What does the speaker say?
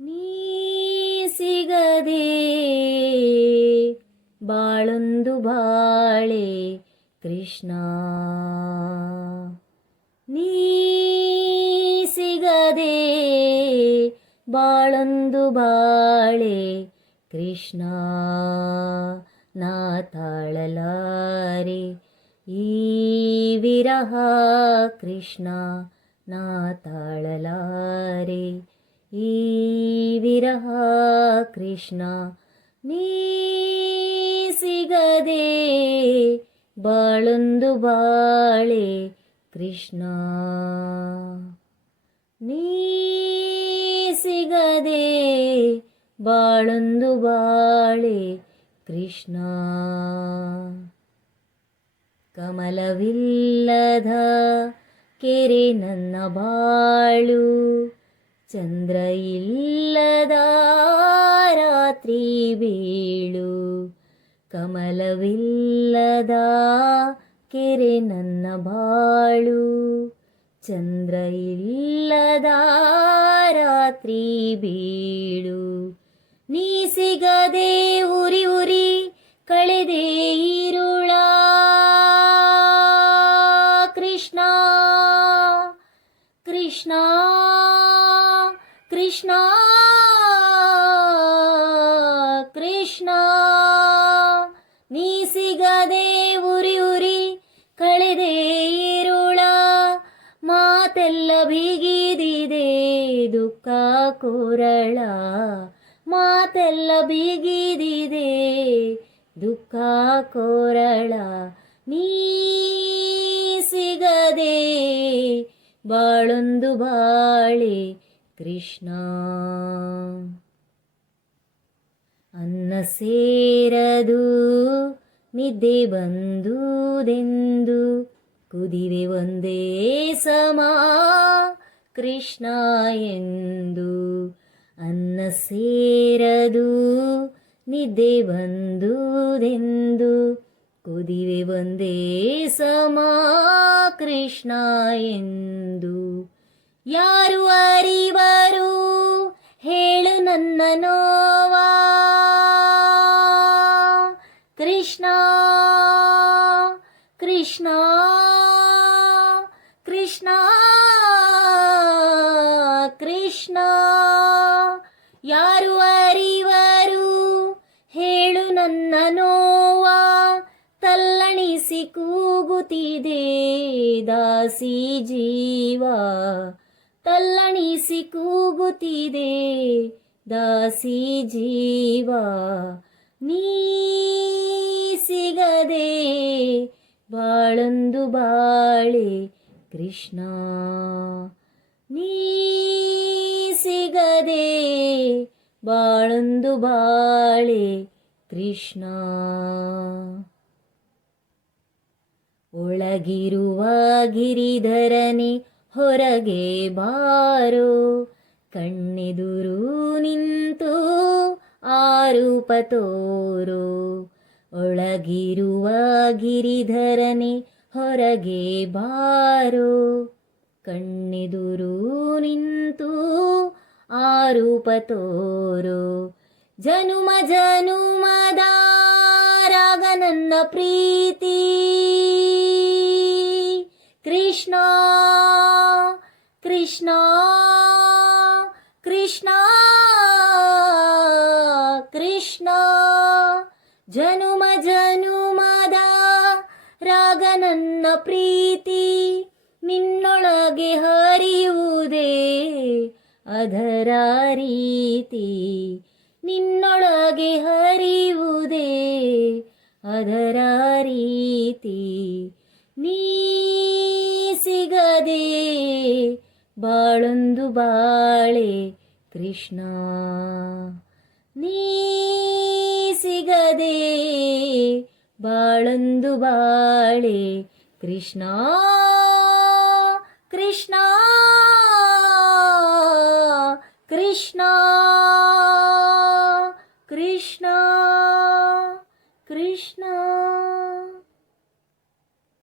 ನೀ ಸಿಗದೆ ಬಾಳೊಂದು ಬಾಳೆ ಕೃಷ್ಣ. ನೀ ಸಿಗದೆ ಬಾಳೊಂದು ಬಾಳೆ ಕೃಷ್ಣ. ನಾ ತಾಳಲಾರೆ ಈ ವಿರಹ ಕೃಷ್ಣ. ನಾ ತಾಳಲಾರೆ ಈ ವಿರಹ ಕೃಷ್ಣ. ನೀ ಸಿಗದೆ ಬಾಳೊಂದು ಬಾಳೆ ಕೃಷ್ಣ. ನೀ ಸಿಗದೆ ಬಾಳೊಂದು ಬಾಳೆ ಕೃಷ್ಣ. ಕಮಲವಿಲ್ಲದ ಕೆರೆ ನನ್ನ ಬಾಳು, ಚಂದ್ರ ಇಲ್ಲದ ರಾತ್ರಿ ಬೀಳು. ಕಮಲವಿಲ್ಲದ ಕೆರೆ ನನ್ನ ಬಾಳು, ಚಂದ್ರ ಇಲ್ಲದ ರಾತ್ರಿ ಬೀಳು. ನೀ ಸಿಗದೆ ಉರಿ ಉರಿ ಕಳೆದೆ ಈರುಳ ಕೃಷ್ಣ. ಕೃಷ್ಣ ಕೃಷ್ಣ ಕೃಷ್ಣ. ನೀ ಸಿಗದೆ ಉರಿ ಉರಿ ಕಳೆದೆ ಈರುಳ. ಮಾತೆಲ್ಲ ಬೀಗಿದಿದೆ ದುಃಖ ಕೊರಳ. ಮಾತೆಲ್ಲ ಬೀಗಿದಿದೆ ದುಃಖ ಕೊರಳ. ನೀ ಸಿಗದೆ ಬಾಳೊಂದು ಬಾಳೆ ಕೃಷ್ಣ. ಅನ್ನ ಸೇರದು ನಿದ್ದೆ ಬಂದುದೆಂದು ಕುದಿವೆ ಒಂದೇ ಸಮ ಕೃಷ್ಣ ಎಂದು. ಅನ್ನ ಸೇರದು ನಿದ್ದೆ ಬಂದುದೆಂದು ಕುದಿವೆ ಒಂದೇ ಸಮ ಕೃಷ್ಣ ಎಂದು. ಯಾರು ಅರಿವರು ಹೇಳು ನನ್ನ ನೋವಾ ಕೃಷ್ಣ. ಕೃಷ್ಣ ಕೃಷ್ಣ ಕೃಷ್ಣ. ಯಾರು ಅರಿವರು ಹೇಳು ನನ್ನ ನೋವಾ. ತಲ್ಲಣಿಸಿ ಕೂಗುತ್ತಿದೆ ದಾಸಿ ಜೀವ. ತಲ್ಲಣಿಸಿ ಕೂಗುತ್ತಿದೆ ದಾಸಿ ಜೀವ. ನೀ ಸಿಗದೆ ಬಾಳೊಂದು ಬಾಳೆ ಕೃಷ್ಣ. ನೀ ಸಿಗದೆ ಬಾಳೊಂದು ಬಾಳೆ ಕೃಷ್ಣ. ಒಳಗಿರುವ ಗಿರಿಧರನೆ ಹೊರಗೆ ಬಾರೋ, ಕಣ್ಣೆದುರು ನಿಂತು ಆರೂಪ ತೋರೋ. ಒಳಗಿರುವ ಗಿರಿಧರನೆ ಹೊರಗೆ ಬಾರೋ, ಕಣ್ಣೆದುರು ನಿಂತು ಆರೂಪ ತೋರೋ. ಜನುಮ ಜನುಮದ ರಾಗ ನನ್ನ ಪ್ರೀತಿ ಕೃಷ್ಣ. ಕೃಷ್ಣ ಕೃಷ್ಣ ಕೃಷ್ಣ. ಜನುಮ ಜನುಮದ ರಾಗ ನನ್ನ ಪ್ರೀತಿ ನಿನ್ನೊಳಗೆ ಹರಿಯುವುದೇ ಅದರ ರೀತಿ. ನಿನ್ನೊಳಗೆ ಹರಿಯುವುದೇ ಅದರ ರೀತಿ. ನೀ ಸಿಗದೆ ಬಾಳೊಂದು ಬಾಳೆ ಕೃಷ್ಣ. ನೀ ಸಿಗದೆ ಬಾಳೊಂದು ಬಾಳೆ ಕೃಷ್ಣ. ಕೃಷ್ಣ